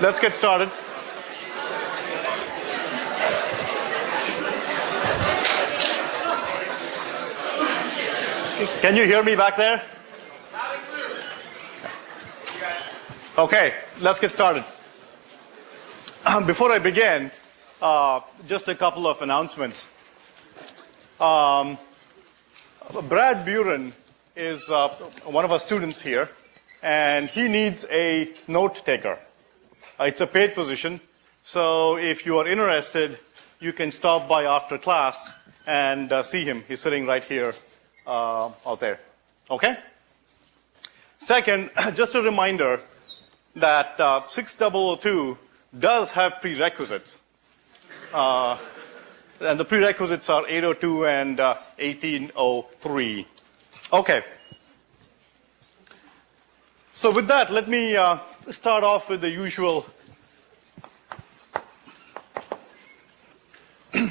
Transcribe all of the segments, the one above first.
let's get started. Can you hear me back there? Okay, let's get started. Before I begin, just a couple of announcements. Brad Buren is one of our students here, and he needs a note taker. It's a paid position, so if you are interested, you can stop by after class and see him. He's sitting right here out there. Okay? Second, just a reminder that 6002 does have prerequisites. And the prerequisites are 802 and 1803. Okay. So with that, let me start off with the usual,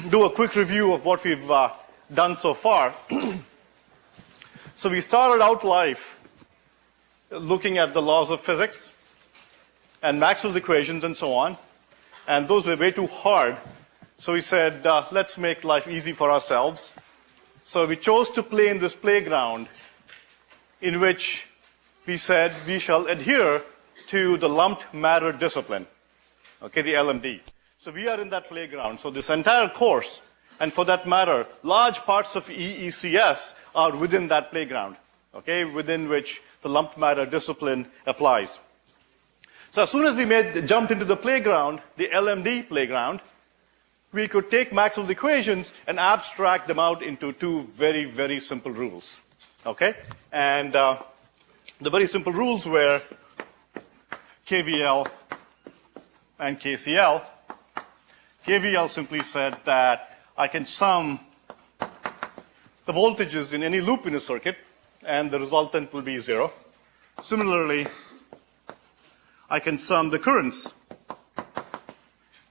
do a quick review of what we've done so far. So we started out life looking at the laws of physics and Maxwell's equations and so on. And those were way too hard. So we said, let's make life easy for ourselves. So we chose to play in this playground in which we said we shall adhere to the lumped matter discipline, okay, the LMD. So we are in that playground. So this entire course, and for that matter, large parts of EECS are within that playground, okay, within which the lumped matter discipline applies. So as soon as we jumped into the playground, the LMD playground, we could take Maxwell's equations and abstract them out into two very, very simple rules, okay? And the very simple rules were KVL and KCL. KVL simply said that I can sum the voltages in any loop in a circuit, and the resultant will be 0. Similarly, I can sum the currents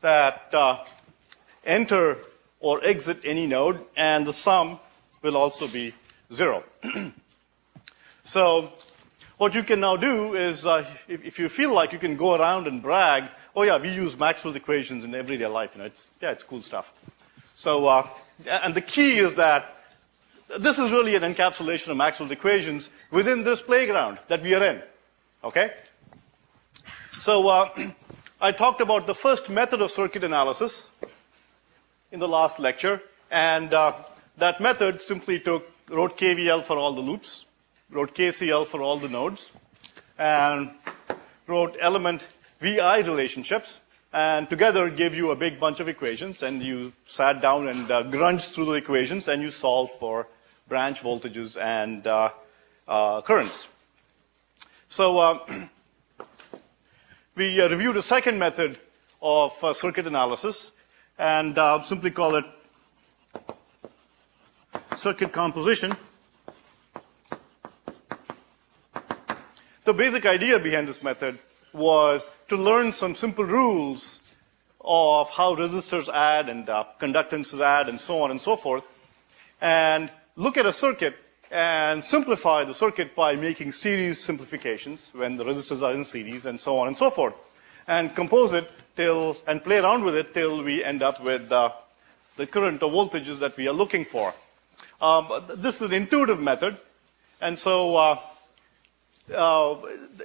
that enter or exit any node, and the sum will also be 0. So what you can now do is, if you feel like, you can go around and brag, oh yeah, we use Maxwell's equations in everyday life. You know, it's cool stuff. So, and the key is that this is really an encapsulation of Maxwell's equations within this playground that we are in, okay? So I talked about the first method of circuit analysis in the last lecture, and that method simply wrote KVL for all the loops, wrote KCL for all the nodes, and wrote element VI relationships, and together gave you a big bunch of equations, and you sat down and grunged through the equations, and you solved for branch voltages and currents. So we reviewed a second method of circuit analysis, and simply call it circuit composition. The basic idea behind this method was to learn some simple rules of how resistors add and conductances add and so on and so forth, and look at a circuit and simplify the circuit by making series simplifications when the resistors are in series and so on and so forth, and compose it and play around with it till we end up with the current or voltages that we are looking for. This is an intuitive method, and so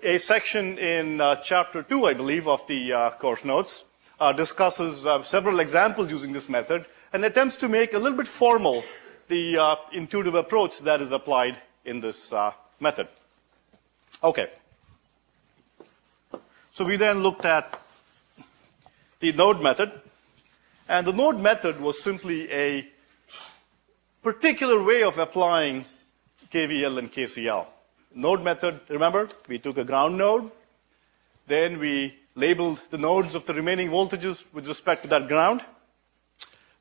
a section in chapter 2, I believe, of the course notes discusses several examples using this method and attempts to make a little bit formal the intuitive approach that is applied in this method. Okay. So we then looked at the node method, and the node method was simply a particular way of applying KVL and KCL. Node method, remember, we took a ground node, then we labeled the nodes of the remaining voltages with respect to that ground.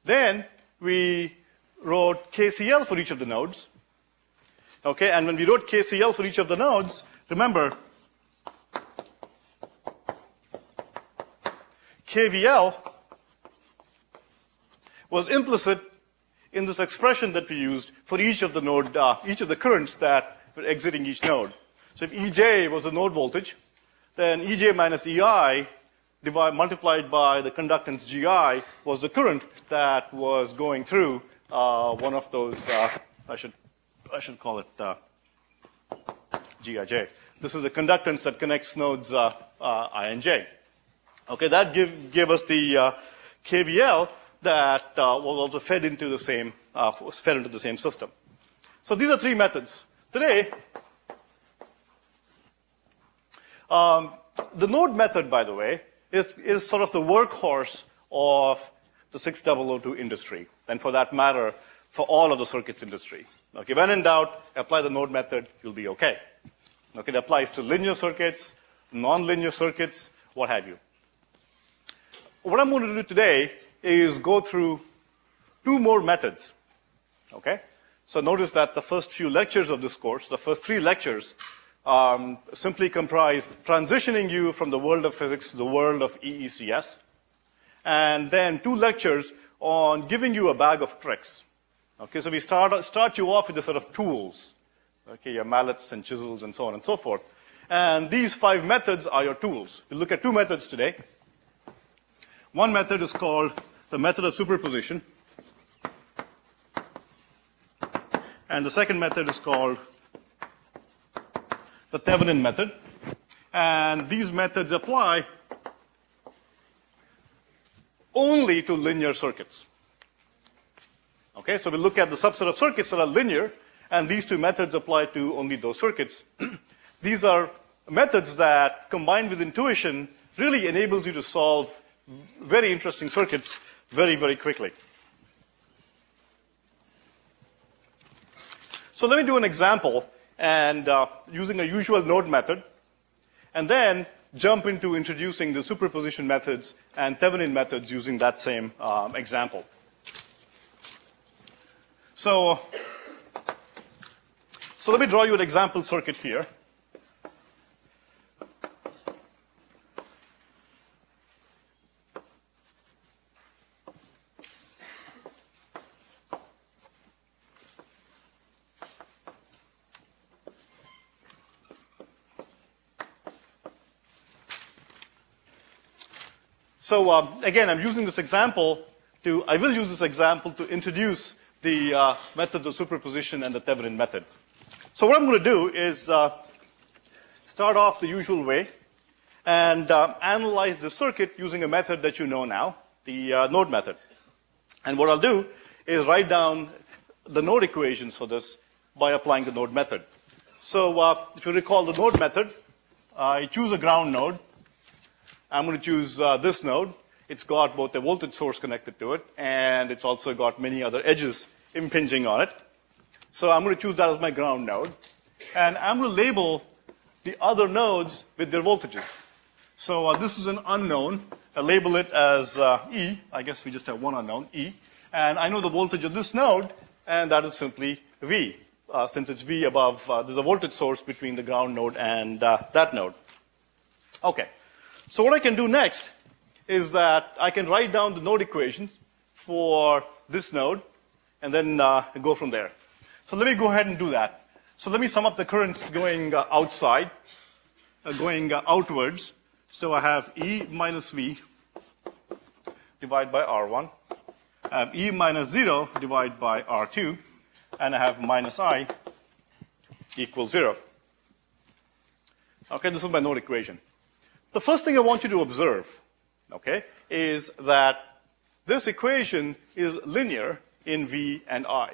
Then we wrote KCL for each of the nodes. Okay, and when we wrote KCL for each of the nodes, remember, KVL was implicit in this expression that we used for each of the node, each of the currents that were exiting each node. So if EJ was the node voltage, then EJ minus EI multiplied by the conductance GI was the current that was going through one of those, I should call it GIJ. This is the conductance that connects nodes I and J. Okay, that gave us the KVL that was also fed into the same system. So these are three methods. Today, the node method, by the way, is sort of the workhorse of the 6002 industry, and for that matter, for all of the circuits industry. Okay, when in doubt, apply the node method, you'll be okay. Okay, it applies to linear circuits, nonlinear circuits, what have you. What I'm going to do today is go through two more methods. Okay? So notice that the first few lectures of this course, the first three lectures, simply comprise transitioning you from the world of physics to the world of EECS, and then two lectures on giving you a bag of tricks. Okay, so we start you off with a sort of tools, okay, your mallets and chisels and so on and so forth. And these 5 methods are your tools. We'll look at 2 methods today. One method is called the method of superposition, and the second method is called the Thevenin method. And these methods apply only to linear circuits. Okay, so we'll look at the subset of circuits that are linear, and these 2 methods apply to only those circuits. These are methods that, combined with intuition, really enables you to solve very interesting circuits very, very quickly. So let me do an example, and using a usual node method, and then jump into introducing the superposition methods and Thevenin methods using that same example. So let me draw you an example circuit here. So again, I will use this example to introduce the methods of superposition and the Thevenin method. So what I'm going to do is start off the usual way and analyze the circuit using a method that you know now, the node method. And what I'll do is write down the node equations for this by applying the node method. So if you recall the node method, I choose a ground node. I'm going to choose this node. It's got both a voltage source connected to it, and it's also got many other edges impinging on it. So I'm going to choose that as my ground node. And I'm going to label the other nodes with their voltages. So this is an unknown. I label it as E. I guess we just have one unknown, E. And I know the voltage of this node, and that is simply V. Since it's V above, there's a voltage source between the ground node and that node. Okay. So what I can do next is that I can write down the node equations for this node and then go from there. So let me go ahead and do that. So let me sum up the currents going outside, going outwards. So I have E minus V divided by R1. I have E minus 0 divided by R2. And I have minus I equals 0. Okay, this is my node equation. The first thing I want you to observe, okay, is that this equation is linear in V and I.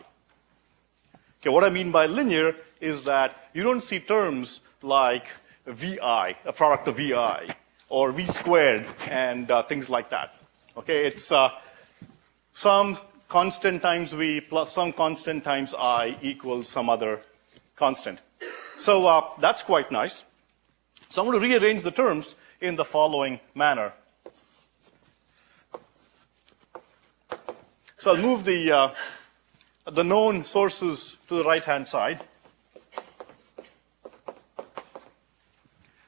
Okay, what I mean by linear is that you don't see terms like VI, a product of VI, or V squared, and things like that. Okay, it's some constant times V plus some constant times I equals some other constant. So that's quite nice. So I'm going to rearrange the terms in the following manner. So I'll move the known sources to the right-hand side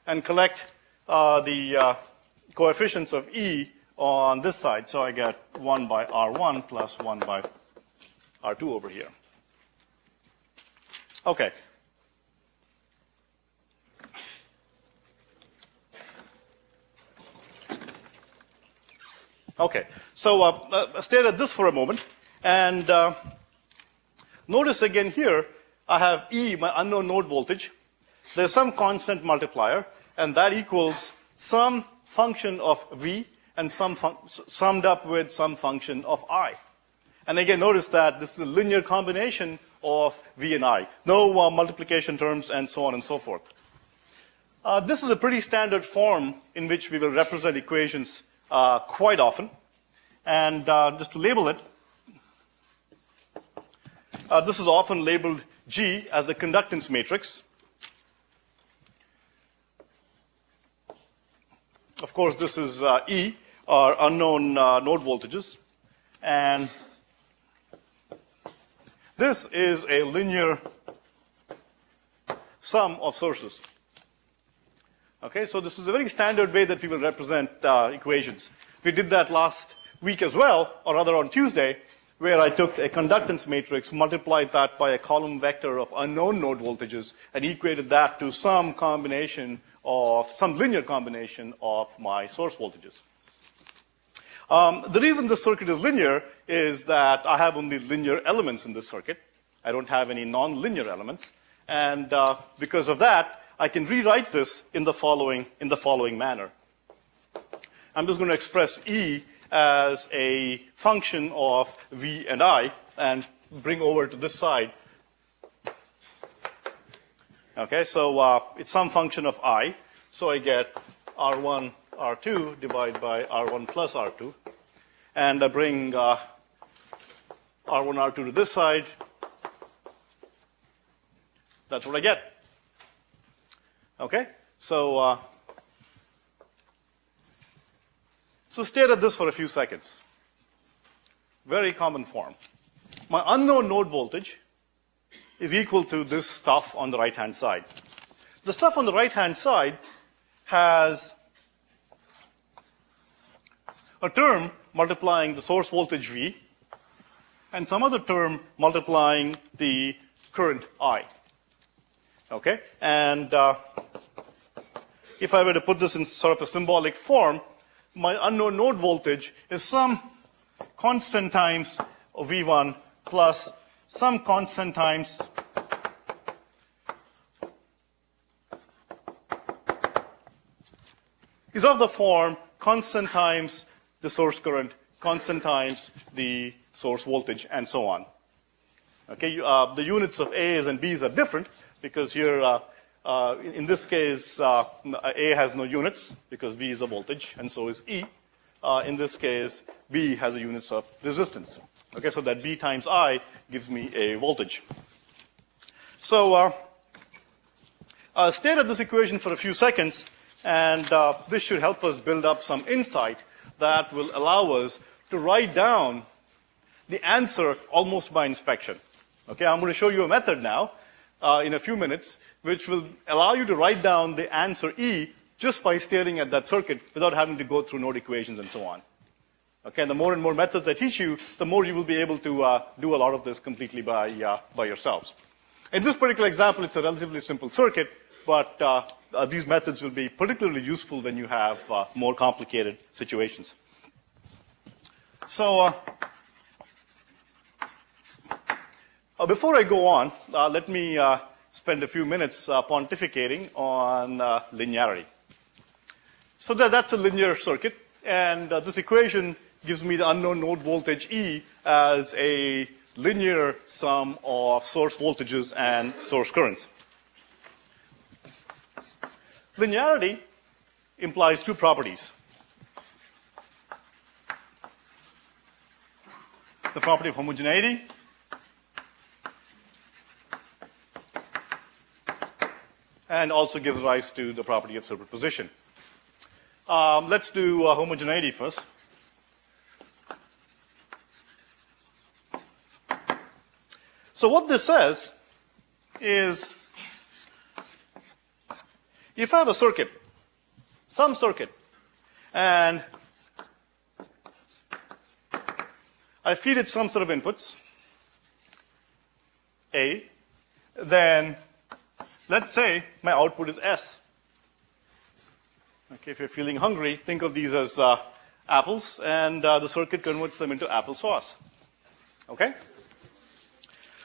and collect the coefficients of E on this side. So I get 1 by R1 plus 1 by R2 over here. Okay. Okay, so stare at this for a moment, and notice again here, I have E, my unknown node voltage. There's some constant multiplier, and that equals some function of V and summed up with some function of I. And again, notice that this is a linear combination of V and I. No multiplication terms and so on and so forth. This is a pretty standard form in which we will represent equations quite often. And just to label it, this is often labeled G as the conductance matrix. Of course, this is E, our unknown node voltages. And this is a linear sum of sources. Okay, so this is a very standard way that we will represent equations. We did that last week as well, or rather on Tuesday, where I took a conductance matrix, multiplied that by a column vector of unknown node voltages, and equated that to some linear combination of my source voltages. The reason this circuit is linear is that I have only linear elements in this circuit. I don't have any nonlinear elements. And because of that, I can rewrite this in the following manner. I'm just going to express E as a function of V and I and bring over to this side. Okay, so it's some function of I. So I get R1, R2 divided by R1 plus R2. And I bring R1, R2 to this side. That's what I get. Okay? So stare at this for a few seconds. Very common form. My unknown node voltage is equal to this stuff on the right-hand side. The stuff on the right-hand side has a term multiplying the source voltage V and some other term multiplying the current I. Okay? And if I were to put this in sort of a symbolic form, my unknown node voltage is some constant times V1 plus some constant times is of the form constant times the source current, constant times the source voltage, and so on. Okay, the units of A's and B's are different because here, in this case, A has no units because V is a voltage, and so is E. In this case, B has a units of resistance. Okay, so that B times I gives me a voltage. So stare at this equation for a few seconds, and this should help us build up some insight that will allow us to write down the answer almost by inspection. Okay, I'm going to show you a method now in a few minutes, which will allow you to write down the answer E just by staring at that circuit without having to go through node equations and so on. Okay, and the more and more methods I teach you, the more you will be able to do a lot of this completely by yourselves. In this particular example, it's a relatively simple circuit, but these methods will be particularly useful when you have more complicated situations. So before I go on, let me spend a few minutes pontificating on linearity. So that's a linear circuit, and this equation gives me the unknown node voltage E as a linear sum of source voltages and source currents. Linearity implies two properties. The property of homogeneity and also gives rise to the property of superposition. Let's do homogeneity first. So what this says is if I have a circuit, some circuit, and I feed it some sort of inputs, A, then let's say my output is S. Okay, if you're feeling hungry, think of these as apples, and the circuit converts them into applesauce. Okay?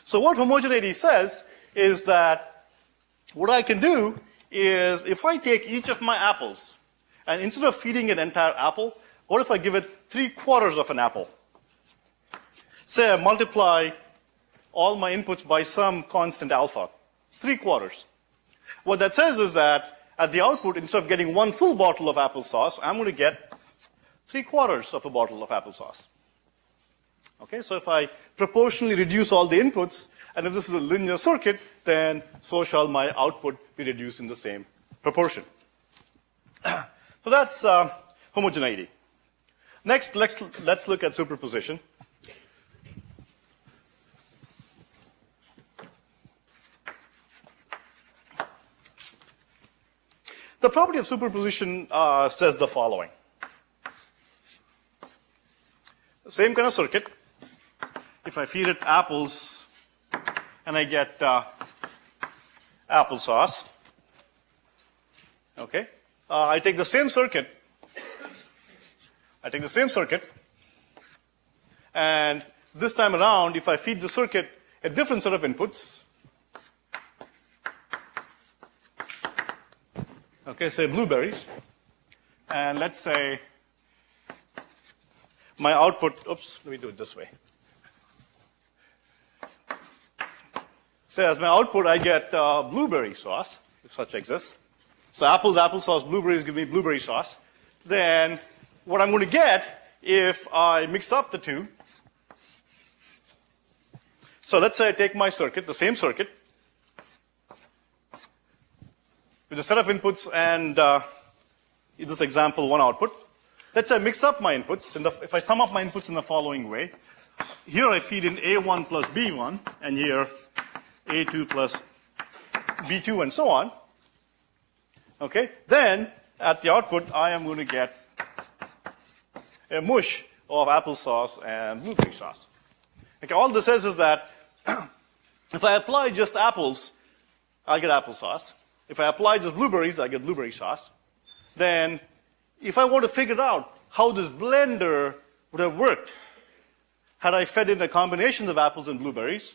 So what homogeneity says is that what I can do is if I take each of my apples, and instead of feeding an entire apple, what if I give it 3/4 of an apple? Say I multiply all my inputs by some constant alpha, 3/4. What that says is that at the output, instead of getting 1 full bottle of applesauce, I'm going to get 3/4 of a bottle of applesauce. Okay, so if I proportionally reduce all the inputs, and if this is a linear circuit, then so shall my output be reduced in the same proportion. So that's homogeneity. Next, let's look at superposition. The property of superposition says the following. The same kind of circuit. If I feed it apples and I get applesauce, okay, I take the same circuit. And this time around, if I feed the circuit a different set of inputs, okay, say blueberries, and let's say my output, oops, let me do it this way. Say as my output, I get blueberry sauce, if such exists. So apples, applesauce, blueberries give me blueberry sauce. Then what I'm going to get if I mix up the two, so let's say I take my circuit, the same circuit, with a set of inputs and, in this example, one output. Let's say I mix up my inputs. If I sum up my inputs in the following way, here I feed in A1 plus B1, and here A2 plus B2, and so on. Okay? Then, at the output, I am going to get a mush of applesauce and blueberry sauce. Okay, all this says is that if I apply just apples, I'll get applesauce. If I apply just blueberries, I get blueberry sauce. Then, if I want to figure out how this blender would have worked had I fed in a combination of apples and blueberries,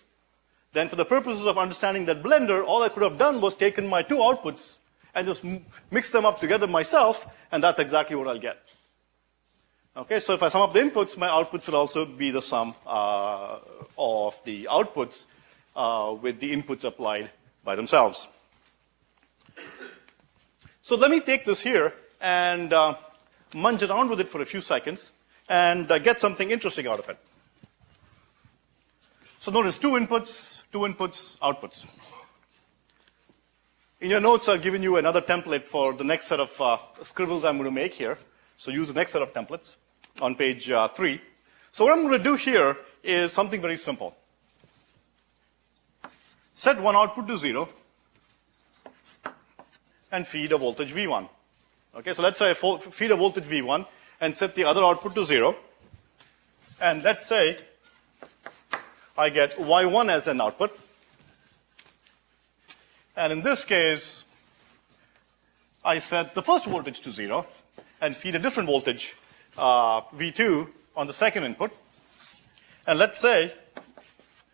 then for the purposes of understanding that blender, all I could have done was taken my two outputs and just mix them up together myself, and that's exactly what I'll get. Okay, so if I sum up the inputs, my outputs will also be the sum of the outputs with the inputs applied by themselves. So let me take this here and munge around with it for a few seconds and get something interesting out of it. So notice two inputs, outputs. In your notes, I've given you another template for the next set of scribbles I'm going to make here. So use the next set of templates on page 3. So what I'm going to do here is something very simple. Set one output to 0 and feed a voltage V1. Okay, so let's say I feed a voltage V1 and set the other output to 0. And let's say I get Y1 as an output. And in this case, I set the first voltage to 0 and feed a different voltage, V2, on the second input. And let's say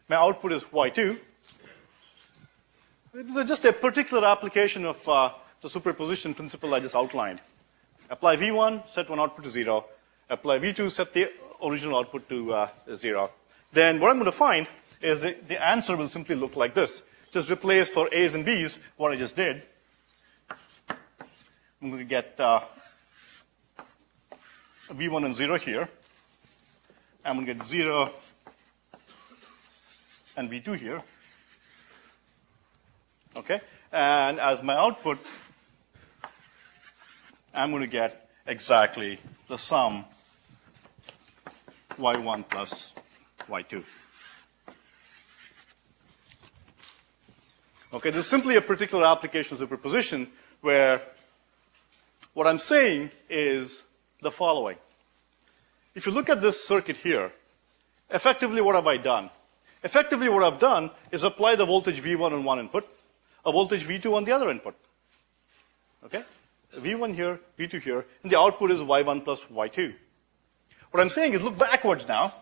my output is Y2. This is just a particular application of the superposition principle I just outlined. Apply V1, set one output to 0. Apply V2, set the original output to 0. Then what I'm going to find is the answer will simply look like this. Just replace for A's and B's what I just did. I'm going to get V1 and 0 here. I'm going to get 0 and V2 here. Okay? And as my output, I'm going to get exactly the sum Y1 plus Y2. Okay, this is simply a particular application of superposition where what I'm saying is the following. If you look at this circuit here, effectively what have I done? Effectively what I've done is apply the voltage V1 on one input, a voltage V2 on the other input. Okay? V1 here, V2 here, and the output is Y1 plus Y2. What I'm saying is look backwards now.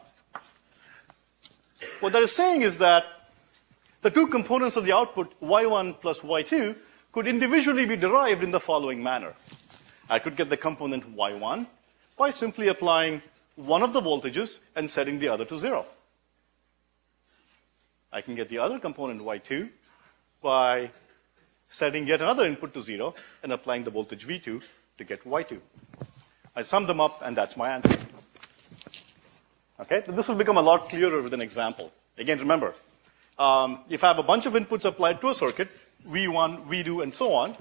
What that is saying is that the two components of the output, y1 plus y2, could individually be derived in the following manner. I could get the component y1 by simply applying one of the voltages and setting the other to 0. I can get the other component y2 by setting yet another input to 0 and applying the voltage V2 to get y2. I sum them up, and that's my answer. Okay? This will become a lot clearer with an example. Again, remember, if I have a bunch of inputs applied to a circuit, V1, V2, and so on,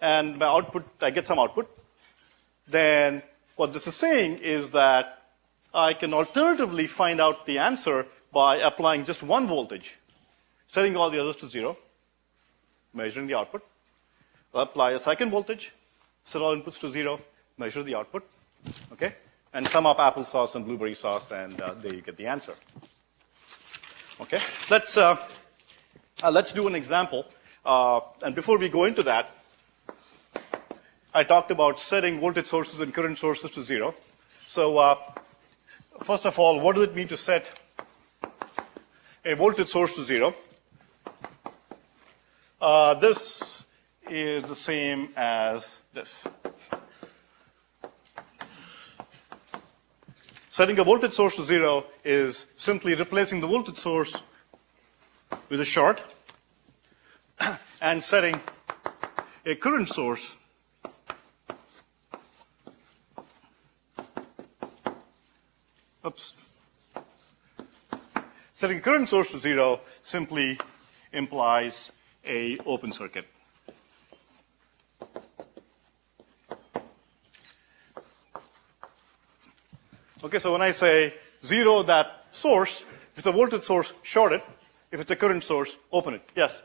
and my output, I get some output, then what this is saying is that I can alternatively find out the answer by applying just one voltage, setting all the others to 0, measuring the output. I'll apply a second voltage, set all inputs to 0, measure the output, okay? And sum up applesauce and blueberry sauce, and there you get the answer. Okay? Let's do an example. And before we go into that, I talked about setting voltage sources and current sources to 0. So first of all, what does it mean to set a voltage source to 0? This is the same as this. Setting a voltage source to 0 is simply replacing the voltage source with a short and setting a current source Setting current source to 0 simply implies a open circuit. Okay, so when I say 0 that source, if it's a voltage source, short it. If it's a current source, open it. Yes?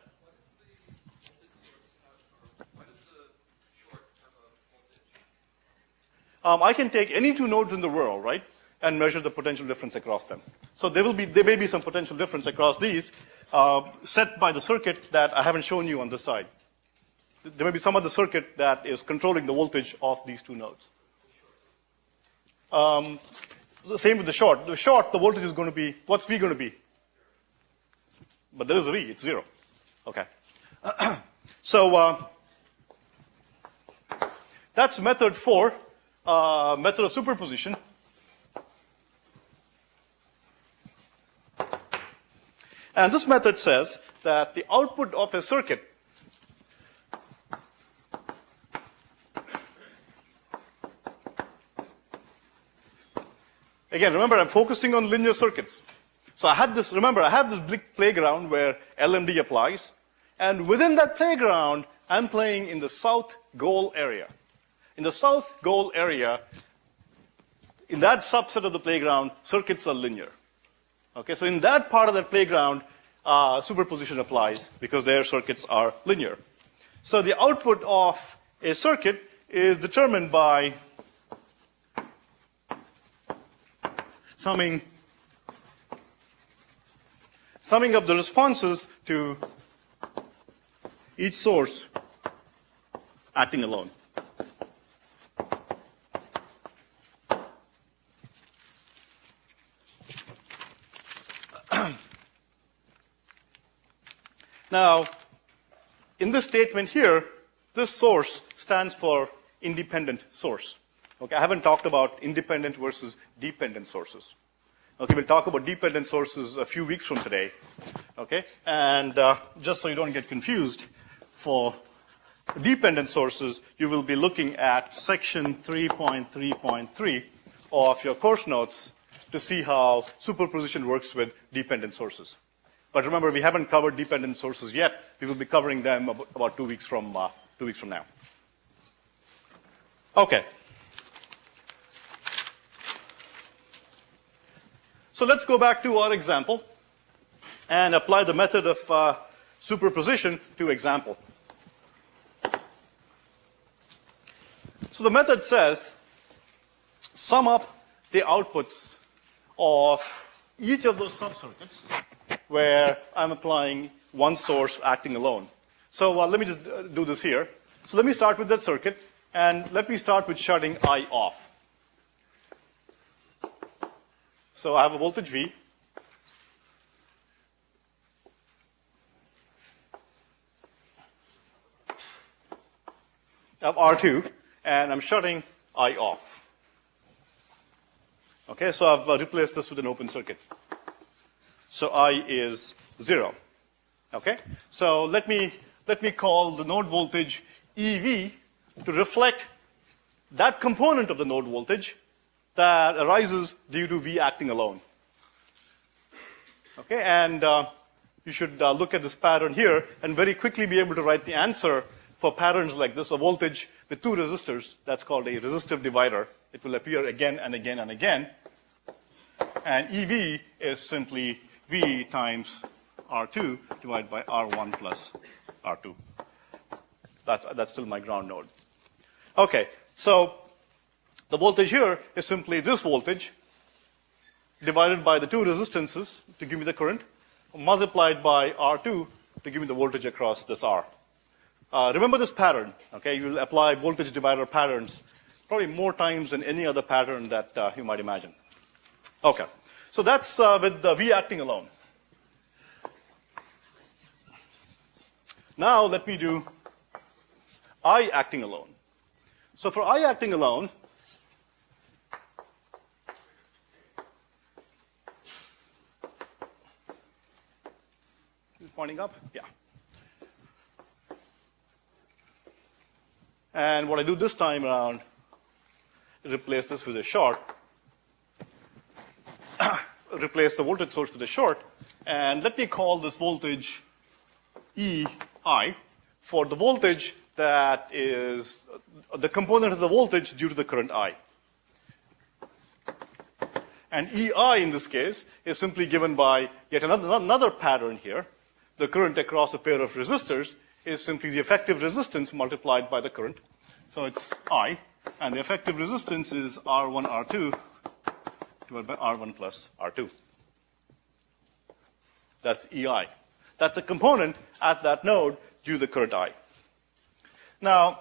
I can take any two nodes in the world, right, and measure the potential difference across them. So there may be some potential difference across these set by the circuit that I haven't shown you on this side. There may be some other circuit that is controlling the voltage of these two nodes. Same with the short. The short, the voltage is going to be, what's V going to be? But there is a V, it's 0. Okay. So that's method 4, method of superposition. And this method says that the output of a circuit again, remember, I'm focusing on linear circuits. So I have this big playground where LMD applies. And within that playground, I'm playing in the south goal area. In the south goal area, in that subset of the playground, circuits are linear. Okay, so in that part of that playground, superposition applies because their circuits are linear. So the output of a circuit is determined by summing up the responses to each source acting alone. Now, in this statement here, this source stands for independent source. Okay, I haven't talked about independent versus dependent sources. Okay, we'll talk about dependent sources a few weeks from today. Okay, and just so you don't get confused, for dependent sources, you will be looking at section 3.3.3 of your course notes to see how superposition works with dependent sources. But remember, we haven't covered dependent sources yet. We will be covering them about 2 weeks from now. Okay. So let's go back to our example and apply the method of superposition to example. So the method says, sum up the outputs of each of those subcircuits where I'm applying one source acting alone. So let me just do this here. So let me start with that circuit, and let me start with shutting I off. So I have a voltage V. I have R2, and I'm shutting I off. Okay, so I've replaced this with an open circuit. So I is 0. Okay, so let me call the node voltage EV to reflect that component of the node voltage that arises due to V acting alone. Okay, and you should look at this pattern here and very quickly be able to write the answer for patterns like this, a voltage with two resistors. That's called a resistive divider. It will appear again and again and again. And EV is simply V times R2 divided by R1 plus R2. That's still my ground node. Okay, so the voltage here is simply this voltage divided by the two resistances to give me the current, multiplied by R2 to give me the voltage across this R. Remember this pattern, okay? You will apply voltage divider patterns probably more times than any other pattern that you might imagine. Okay, so that's with the V acting alone. Now let me do I acting alone. So for I acting alone, is it pointing up? Yeah. And what I do this time around, replace this with a short, replace the voltage source with a short, and let me call this voltage EI for the voltage that is the component of the voltage due to the current I. And EI in this case is simply given by yet another pattern here. The current across a pair of resistors is simply the effective resistance multiplied by the current. So it's I, and the effective resistance is R1, R2 divided by R1 plus R2. That's EI. That's a component at that node due to the current I. Now,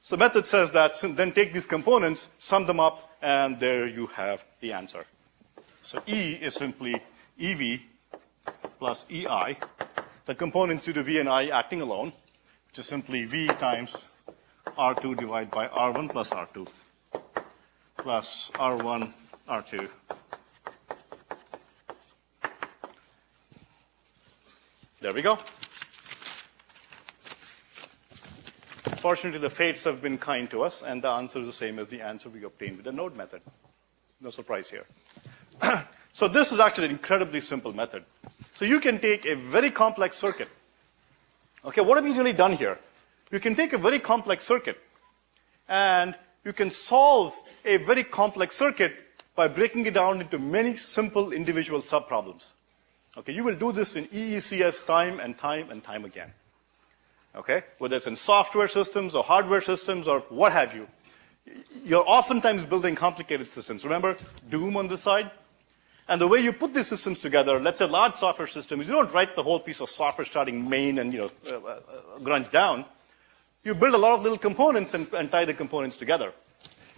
so the method says that then take these components, sum them up, and there you have the answer. So E is simply EV plus EI, the components due to V and I acting alone, which is simply V times R2 divided by R1 plus R2 plus R1, R2. There we go. Fortunately, the fates have been kind to us, and the answer is the same as the answer we obtained with the node method. No surprise here. So this is actually an incredibly simple method. So you can take a very complex circuit. Okay, what have we really done here? You can take a very complex circuit, and you can solve a very complex circuit by breaking it down into many simple individual subproblems. Okay, you will do this in EECS time and time and time again. Okay, whether it's in software systems or hardware systems or what have you. You're oftentimes building complicated systems. Remember Doom on this side? And the way you put these systems together, let's say large software systems, you don't write the whole piece of software starting main and grunge down. You build a lot of little components and tie the components together.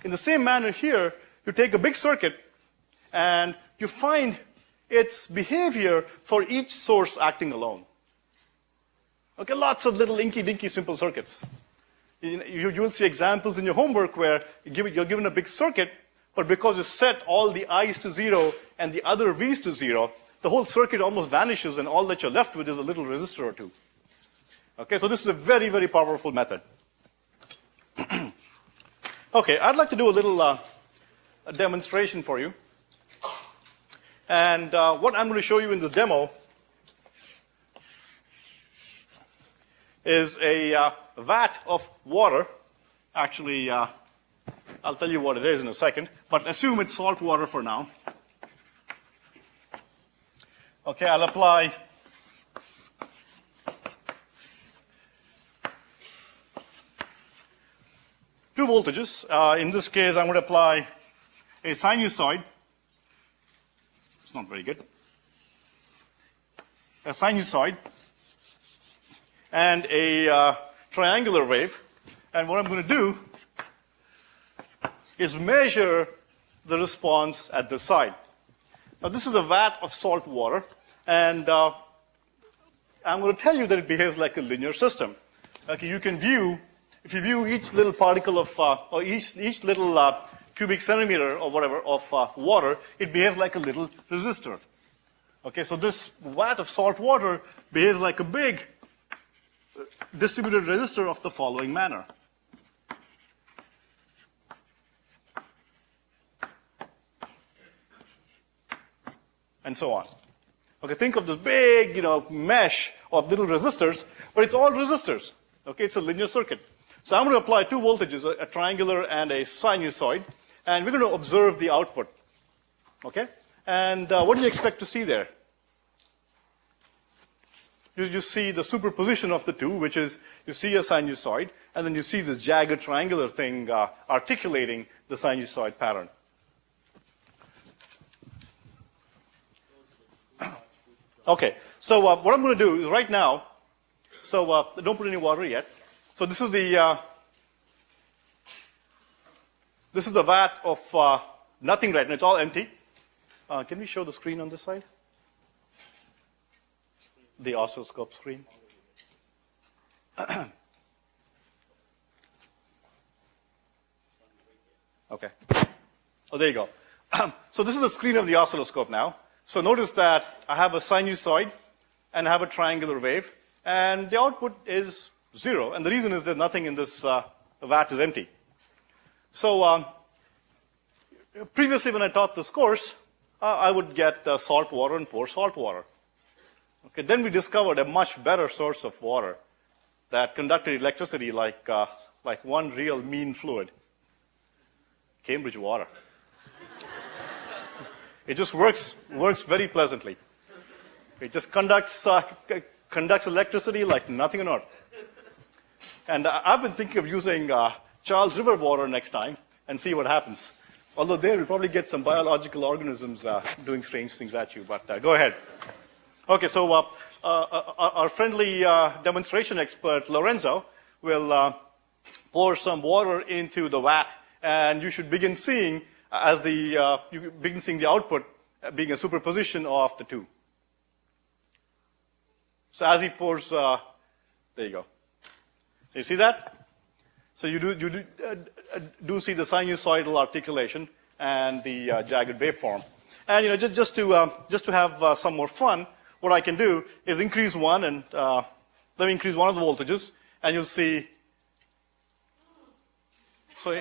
In the same manner here, you take a big circuit and you find its behavior for each source acting alone. Okay, lots of little inky-dinky simple circuits. You will see examples in your homework where you're given a big circuit, but because you set all the I's to 0 and the other V's to 0, the whole circuit almost vanishes and all that you're left with is a little resistor or two. Okay, so this is a very, very powerful method. Okay, I'd like to do a little a demonstration for you. And what I'm going to show you in this demo is a vat of water. Actually, I'll tell you what it is in a second, but assume it's salt water for now. Okay, I'll apply two voltages. In this case, I'm going to apply a sinusoid. It's not very good. A sinusoid and a triangular wave. And what I'm going to do is measure the response at the side. Now, this is a vat of salt water, and I'm going to tell you that it behaves like a linear system. Okay, you can view, if you view each little particle of, or each little cubic centimeter or whatever of water, it behaves like a little resistor. Okay, so this vat of salt water behaves like a big distributed resistor of the following manner. And so on. Okay, think of this big, mesh of little resistors, but it's all resistors. Okay, it's a linear circuit. So I'm going to apply two voltages, a triangular and a sinusoid, and we're going to observe the output. Okay? And what do you expect to see there? You just see the superposition of the two, which is you see a sinusoid, and then you see this jagged triangular thing articulating the sinusoid pattern. Okay, so what I'm going to do is right now, so don't put any water yet. So this is the vat of nothing right now. It's all empty. Can we show the screen on this side? The oscilloscope screen. Okay. Oh, there you go. So this is the screen of the oscilloscope now. So notice that I have a sinusoid and I have a triangular wave, and the output is 0. And the reason is there's nothing in this vat is empty. So previously when I taught this course, I would get salt water and pour salt water. Okay, then we discovered a much better source of water that conducted electricity like one real mean fluid. Cambridge water. It just works very pleasantly. It just conducts electricity like nothing on earth. And I've been thinking of using Charles River water next time and see what happens. Although there we'll probably get some biological organisms doing strange things at you, but go ahead. Okay, so our friendly demonstration expert, Lorenzo, will pour some water into the vat, and you should begin seeing the output being a superposition of the two. So as he pours, there you go. So you see that? So you do see the sinusoidal articulation and the jagged waveform. And just to have some more fun, what I can do is increase one, and let me increase one of the voltages, and you'll see. So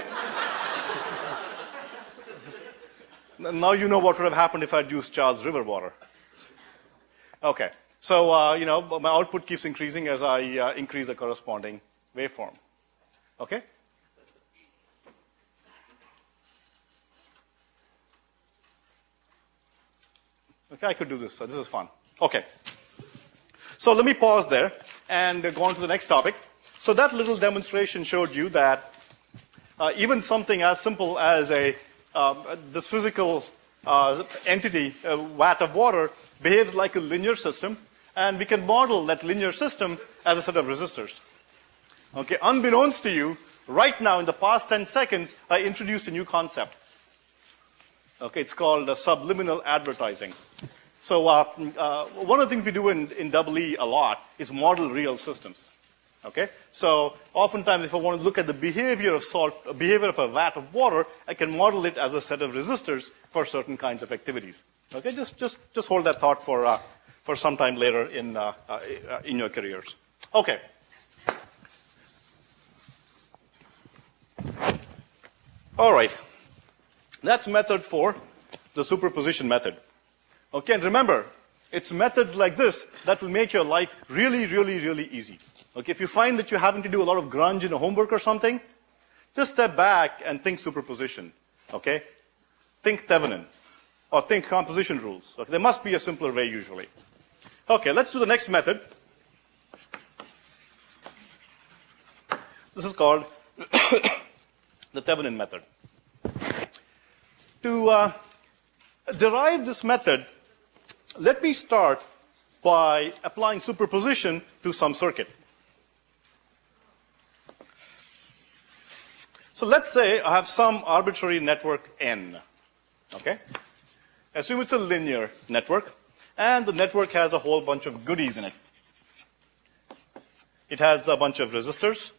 now you know what would have happened if I'd used Charles River water. Okay, so my output keeps increasing as I increase the corresponding waveform. Okay. Okay, I could do this. So this is fun. Okay. So let me pause there and go on to the next topic. So that little demonstration showed you that even something as simple as this physical entity, a vat of water, behaves like a linear system, and we can model that linear system as a set of resistors. Okay, unbeknownst to you, right now in the past 10 seconds, I introduced a new concept. Okay, it's called subliminal advertising. So one of the things we do in EE a lot is model real systems. Okay, so oftentimes if I want to look at the behavior of a vat of water, I can model it as a set of resistors for certain kinds of activities. Okay, just hold that thought for some time later in your careers. Okay. All right. That's method 4, the superposition method. Okay, and remember, it's methods like this that will make your life really, really, really easy. Okay, if you find that you're having to do a lot of grunge in a homework or something, just step back and think superposition. Okay? Think Thevenin, or think composition rules. Okay, there must be a simpler way usually. Okay, let's do the next method. This is called the Thevenin method. To derive this method, let me start by applying superposition to some circuit. So let's say I have some arbitrary network N. Okay? Assume it's a linear network, and the network has a whole bunch of goodies in it. It has a bunch of resistors.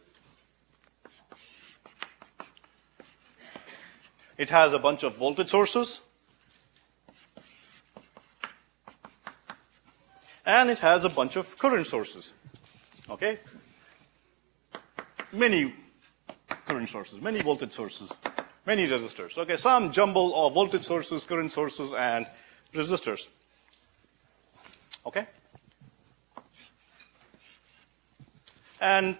It has a bunch of voltage sources. And it has a bunch of current sources. Okay? Many current sources, many voltage sources, many resistors. Okay, some jumble of voltage sources, current sources, and resistors. Okay? And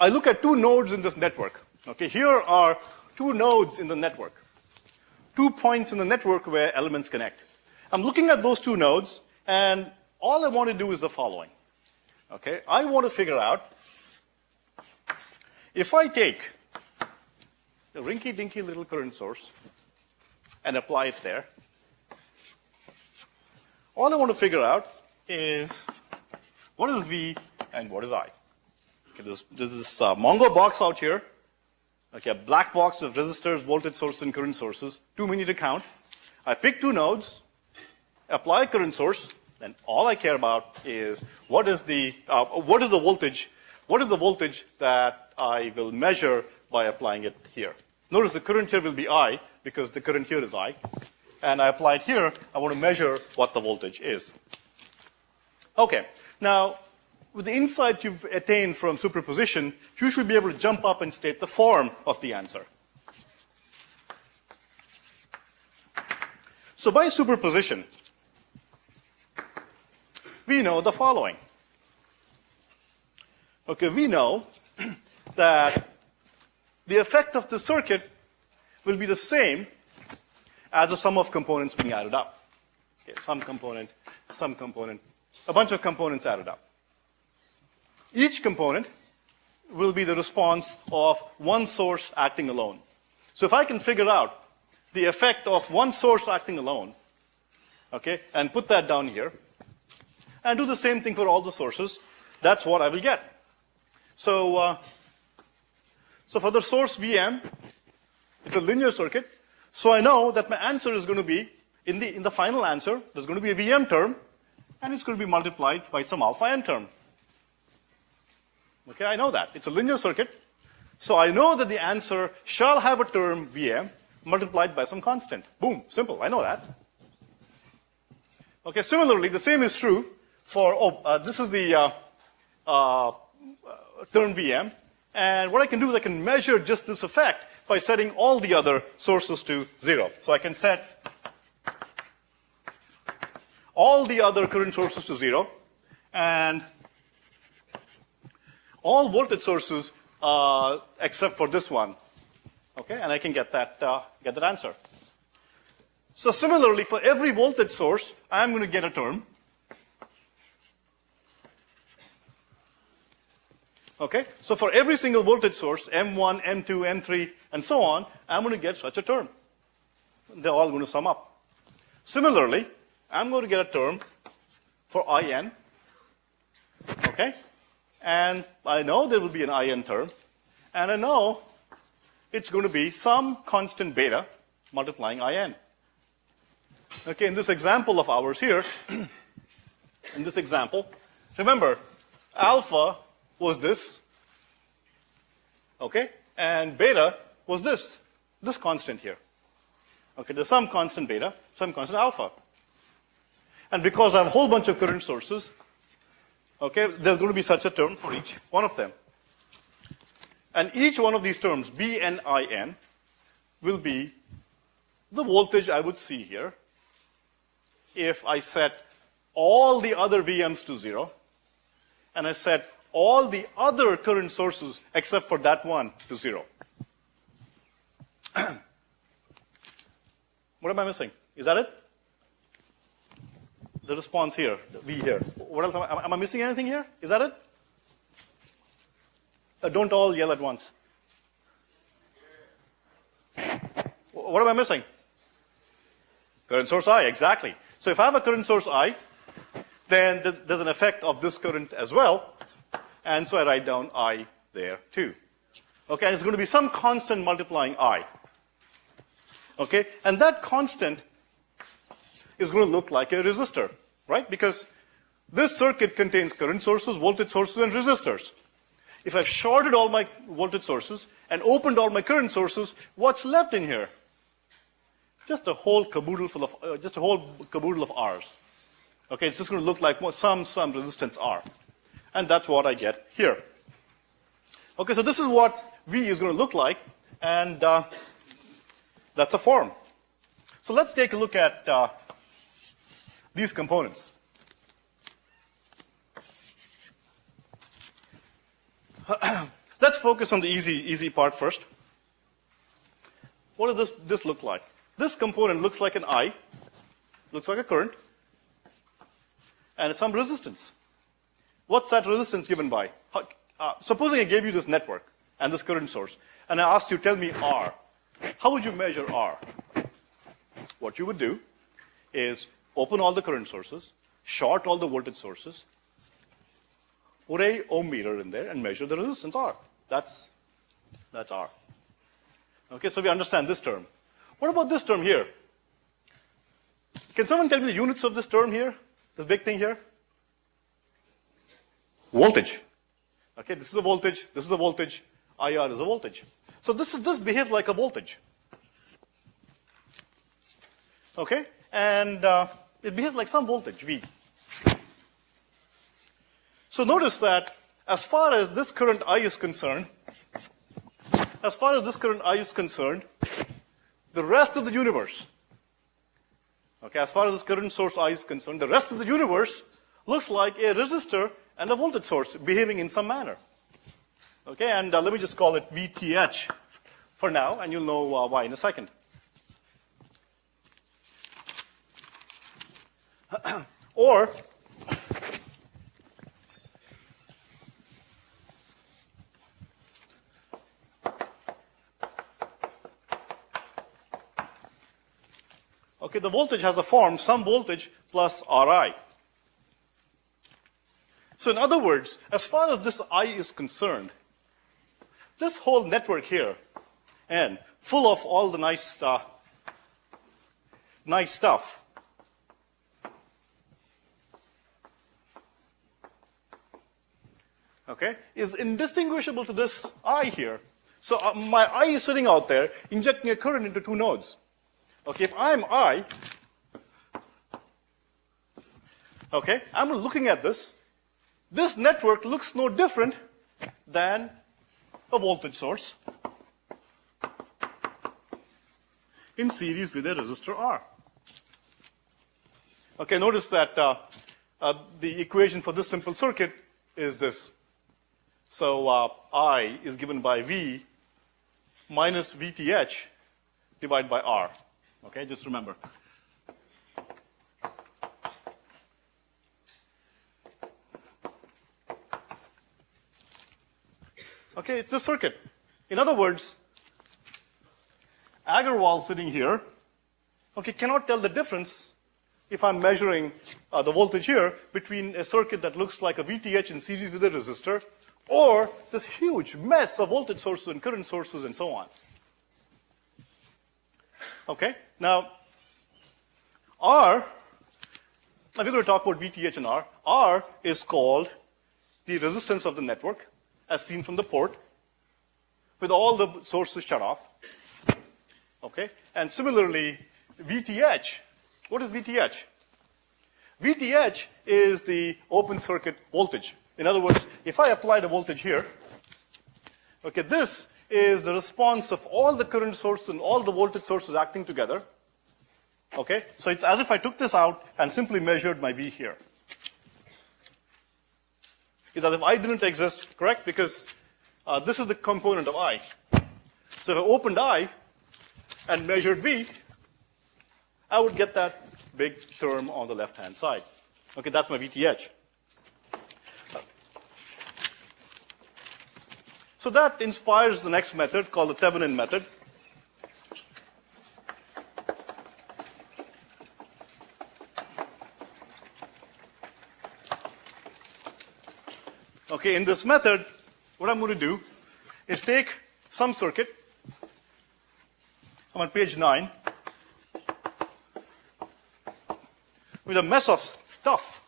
I look at two nodes in this network. Okay, here are two nodes in the network. 2 points in the network where elements connect. I'm looking at those two nodes, and all I want to do is the following. Okay, I want to figure out if I take a rinky-dinky little current source and apply it there, all I want to figure out is what is V and what is I. Okay, there's this Mongo box out here. Okay, a black box of resistors, voltage sources, and current sources. Too many to count. I pick two nodes, apply a current source, and all I care about is what is the voltage? What is the voltage that I will measure by applying it here? Notice the current here will be I because the current here is I, and I apply it here. I want to measure what the voltage is. Okay, now with the insight you've attained from superposition, you should be able to jump up and state the form of the answer. So by superposition, we know the following. Okay, we know that the effect of the circuit will be the same as the sum of components being added up. Okay, some component, a bunch of components added up. Each component will be the response of one source acting alone. So if I can figure out the effect of one source acting alone, okay, and put that down here, and do the same thing for all the sources, that's what I will get. So, so for the source VM, it's a linear circuit. So I know that my answer is going to be, in the final answer, there's going to be a VM term, and it's going to be multiplied by some alpha n term. Okay, I know that. It's a linear circuit. So I know that the answer shall have a term VM multiplied by some constant. Boom, simple, I know that. Okay, similarly, the same is true for, this is the term VM. And what I can do is I can measure just this effect by setting all the other sources to 0. So I can set all the other current sources to 0, and all voltage sources except for this one. Okay, and I can get that answer. So similarly, for every voltage source, I'm going to get a term. Okay, so for every single voltage source, M1, M2, M3, and so on, I'm going to get such a term. They're all going to sum up. Similarly, I'm going to get a term for IN. Okay, and I know there will be an IN term, and I know it's going to be some constant beta multiplying IN. Okay, in this example of ours here, in this example, remember, alpha was this, okay, and beta was this constant here. Okay, there's some constant beta, some constant alpha. And because I have a whole bunch of current sources, okay, there's going to be such a term for each one of them. And each one of these terms, B and IN, will be the voltage I would see here if I set all the other VMs to 0, and I set all the other current sources except for that one to 0. What am I missing? Is that it? The response here, the V here. What else? Am I missing anything here? Is that it? Don't all yell at once. What am I missing? Current source I, exactly. So if I have a current source I, then there's an effect of this current as well. And so I write down I there too. Okay, and it's going to be some constant multiplying I. Okay, and that constant is going to look like a resistor, right? Because this circuit contains current sources, voltage sources, and resistors. If I've shorted all my voltage sources and opened all my current sources, what's left in here? Just a whole caboodle full of, R's. Okay, it's just going to look like some resistance R. And that's what I get here. Okay, so this is what V is going to look like, and that's a form. So let's take a look at these components. Let's focus on the easy part first. What does this look like? This component looks like an I, looks like a current, and some resistance. What's that resistance given by? Supposing I gave you this network and this current source, and I asked you, tell me R. How would you measure R? What you would do is open all the current sources, short all the voltage sources, put a ohm meter in there, and measure the resistance R. That's R. Okay, so we understand this term. What about this term here? Can someone tell me the units of this term here? This big thing here? Voltage. Okay, this is a voltage, this is a voltage, IR is a voltage. So this behaves like a voltage. Okay, and it behaves like some voltage, V. So notice that as far as this current I is concerned, the rest of the universe, okay, as far as this current source I is concerned, the rest of the universe looks like a resistor and a voltage source behaving in some manner. Okay, and let me just call it VTH for now, and you'll know why in a second. Or, okay, the voltage has a form, some voltage plus Ri. So in other words, as far as this I is concerned, this whole network here, and full of all the nice stuff, okay, is indistinguishable to this I here. So my I is sitting out there injecting a current into two nodes. Okay, if I'm I, okay, I'm looking at this. This network looks no different than a voltage source in series with a resistor R. Okay, notice that the equation for this simple circuit is this. So I is given by V minus VTH divided by R. Okay, just remember. Okay, it's this circuit. In other words, Agarwal sitting here, okay, cannot tell the difference if I'm measuring the voltage here between a circuit that looks like a VTH in series with a resistor or this huge mess of voltage sources and current sources and so on. Okay, now R, if we're going to talk about VTH and R, R is called the resistance of the network as seen from the port with all the sources shut off. Okay, and similarly, VTH, what is VTH? VTH is the open circuit voltage. In other words, if I apply the voltage here, okay, this is the response of all the current sources and all the voltage sources acting together. Okay, so it's as if I took this out and simply measured my V here. It's as if I didn't exist, correct? Because this is the component of I. So if I opened I and measured V, I would get that big term on the left-hand side. Okay, that's my VTH. So that inspires the next method called the Thevenin method. Okay, in this method, what I'm going to do is take some circuit. I'm on page 9 with a mess of stuff.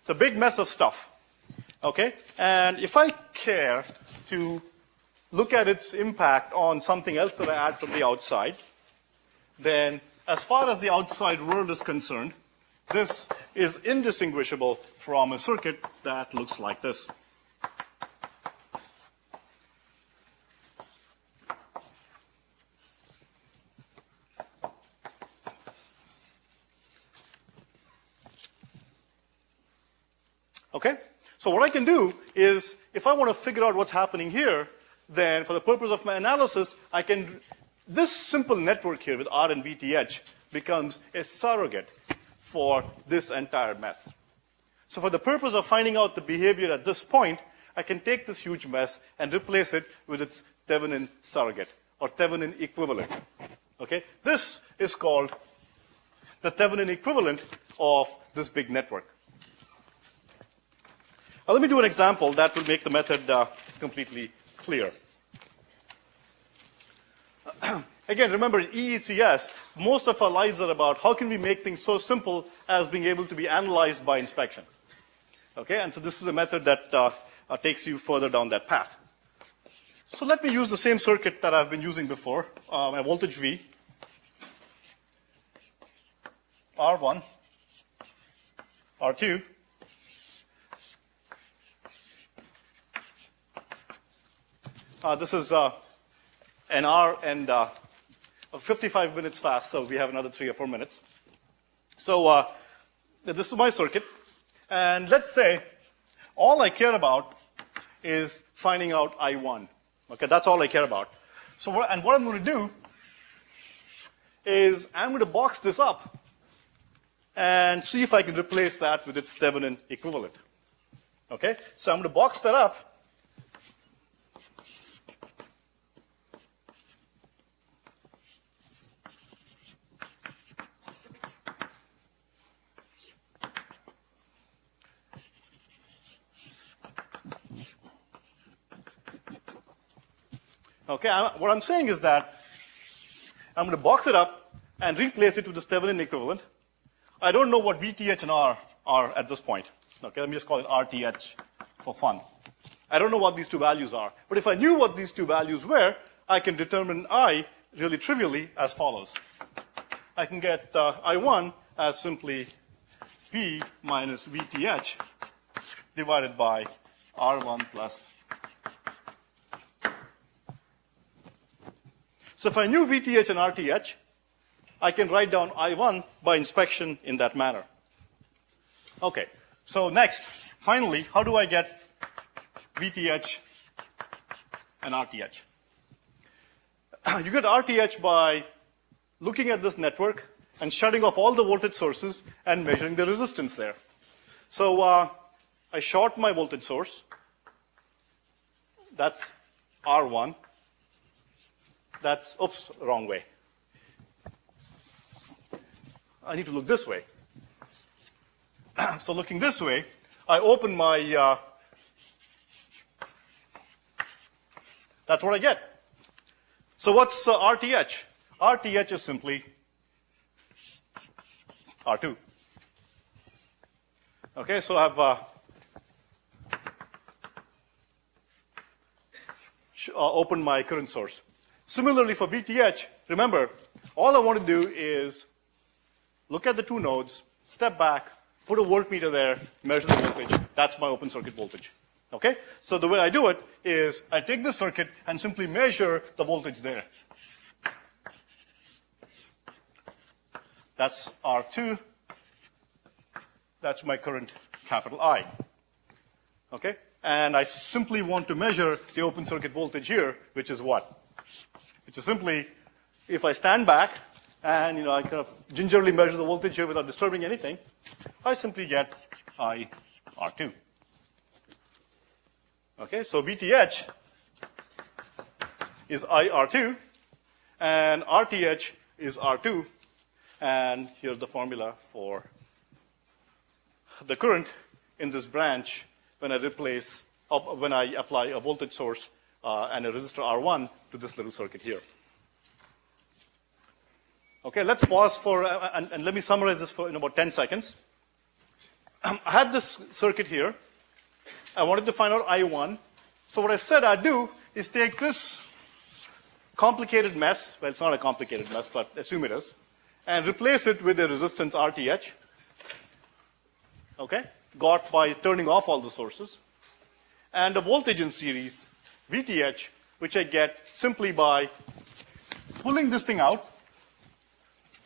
It's a big mess of stuff. Okay? And if I care to look at its impact on something else that I add from the outside, then as far as the outside world is concerned, this is indistinguishable from a circuit that looks like this. Okay? So what I can do is, if I want to figure out what's happening here, then for the purpose of my analysis, I can, this simple network here with R and VTH becomes a surrogate for this entire mess. So for the purpose of finding out the behavior at this point, I can take this huge mess and replace it with its Thevenin surrogate, or Thevenin equivalent. Okay? This is called the Thevenin equivalent of this big network. Now, let me do an example that will make the method completely clear. Again, remember, in EECS, most of our lives are about how can we make things so simple as being able to be analyzed by inspection. Okay, and so this is a method that takes you further down that path. So let me use the same circuit that I've been using before, my voltage V, R1, R2, this is an hour and 55 minutes fast, so we have another 3 or 4 minutes. So this is my circuit. And let's say all I care about is finding out I1. Okay, that's all I care about. So what I'm going to do is I'm going to box this up and see if I can replace that with its Thevenin equivalent. Okay, so I'm going to box that up. Okay, what I'm saying is that I'm going to box it up and replace it with the Thevenin equivalent. I don't know what VTH and R are at this point. Okay, let me just call it RTH for fun. I don't know what these two values are. But if I knew what these two values were, I can determine I really trivially as follows. I can get I1 as simply V minus VTH divided by R1 plus. So if I knew VTH and RTH, I can write down I1 by inspection in that manner. Okay, so next, finally, how do I get VTH and RTH? You get RTH by looking at this network and shutting off all the voltage sources and measuring the resistance there. So I short my voltage source. That's R1. That's, oops, wrong way. I need to look this way. So looking this way, I open my, that's what I get. So what's RTH? RTH is simply R2. Okay, so I've opened my current source. Similarly for VTH, remember, all I want to do is look at the two nodes, step back, put a voltmeter there, measure the voltage. That's my open circuit voltage. Okay? So the way I do it is I take the circuit and simply measure the voltage there. That's R2. That's my current, capital I. Okay? And I simply want to measure the open circuit voltage here, which is what? Which is simply, if I stand back and I kind of gingerly measure the voltage here without disturbing anything, I simply get IR2. Okay, so VTH is IR2, and RTH is R2, and here's the formula for the current in this branch when I replace when I apply a voltage source and a resistor R1 to this little circuit here. Okay, let's pause for, and let me summarize this in about 10 seconds. I had this circuit here. I wanted to find out I1. So what I said I'd do is take this complicated mess, well, it's not a complicated mess, but assume it is, and replace it with a resistance RTH, okay, got by turning off all the sources, and a voltage in series, VTH, which I get simply by pulling this thing out,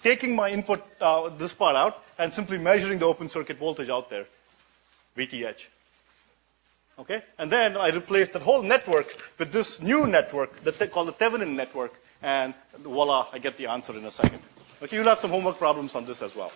taking my input, this part out, and simply measuring the open circuit voltage out there, VTH. Okay? And then I replace that whole network with this new network that called the Thevenin network, and voila, I get the answer in a second. Okay, you'll have some homework problems on this as well.